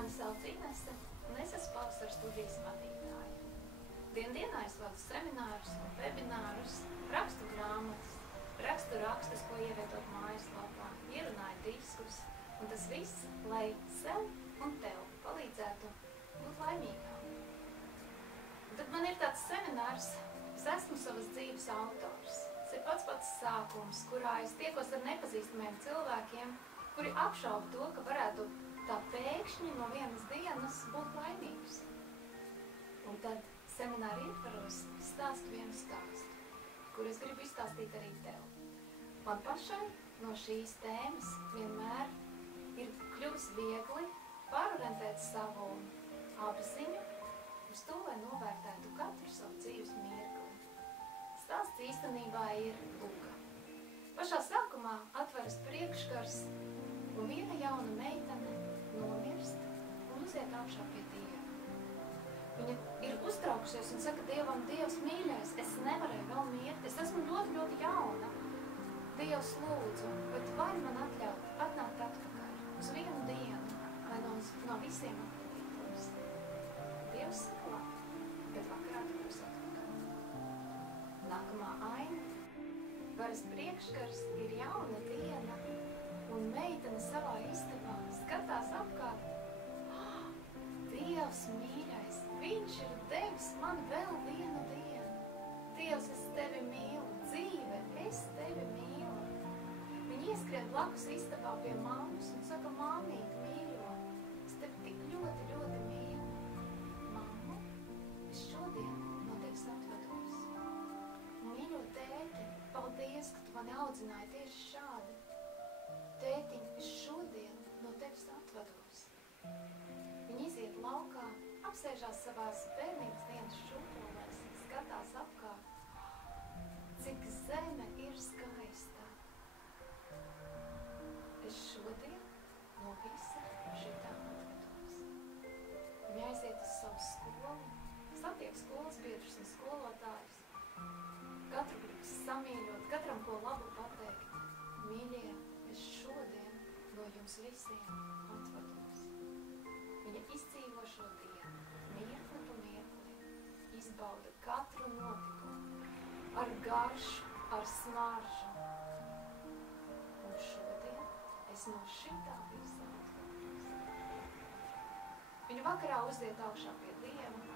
Mani sauc Inese, un es esmu pavasara studijas vadītāja. Dienā es vadu seminārus un webinārus, rakstu grāmatas, rakstu rakstus, ko ievietot mājaslapā, ierunāju diskus, un tas viss, lai sev un tev palīdzētu būt laimīgām. Un tad man ir tāds seminārs, es esmu savas dzīves autors. Tas ir pats sākums, kurā es tiekos ar nepazīstamiem cilvēkiem, kuri apšauba to, ka varētu tā pēkšņi no vienas dienas būt laimīgs. Un tad semināra ietvaros stāstu vienu stāstu, kur es gribu izstāstīt arī tev. Man pašai no šīs tēmas vienmēr ir kļuvis viegli pārorientēt savu apziņu uz to, lai novērtētu katru savu dzīves mirkli. Stāsts īstenībā ir Luka. Pašā sākumā atveras priekškars, un viena jauna meitene nomirst un uziet augšā pie Dieva. Viņa ir uztraukusies un saka Dievam: Dievs mīļais, es nevarēju vēl mirt, es esmu ļoti, ļoti jauna. Dievs lūdzu, bet vai man atļaut atnākt atpakaļ uz vienu dienu, lai no visiem atpakaļ? Dievs saka labi, bet vakarā tu būsi atpakaļ. Nākamā aina. Varas priekškars ir jauna diena, un meitene savā istabā skatās apkārt. Dievs mīļais, viņš ir devis man vēl vienu dienu. Dievs, es tevi mīlu, dzīve, es tevi mīlu. Viņa ieskrien blakus istabā pie mammas un saka: Māmīt, mīļo, es tevi tik ļoti, ļoti mīlu. Mammu, es šodien no tevis atvados. Mīļo tēti, paldies, ka tu mani audzināji tieši šādi. Tētiņ, es šodien no tevis atvados. Viņa iziet laukā, apsēžās savās bērnības dienas šūpolēs, skatās apkārt. Cik zeme ir skaista. Es šodien no visa šitā atvados. Viņa aiziet uz savu skolu, satiek skolas biedrus un skolotājus. Katru grib samīļot, katram ko labu pateikt. Mīļie, es šodien no jums visiem atvados. Viņa izdzīvo šo dienu, mirkli pa mirkli, izbauda katru notikumu, ar garšu, ar smaržu. Un šodien es no šitā visa atvados. Viņa vakarā uziet augšā pie Dieva,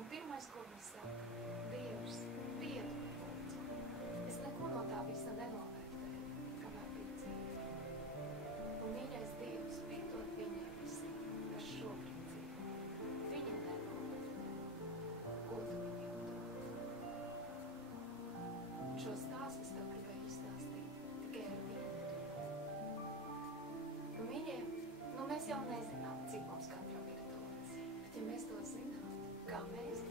un pirmais, ko viņa saka: Dievs, piedod, lūdzu. Es neko no tā visa nenovērtēju, kamēr bija dzīve. Un mīļais Dievs, piedod viņai visiem, kas šobrīd dzīvo. Viņa nenovērtē, ko tu viņiem dod. Un šo stāstu es tev gribēju izstāstīt tikai ar vienu. Un mīļie, mēs jau nezinām, cik mums katram ir dots. Bet ja mēs to zinām, kā mēs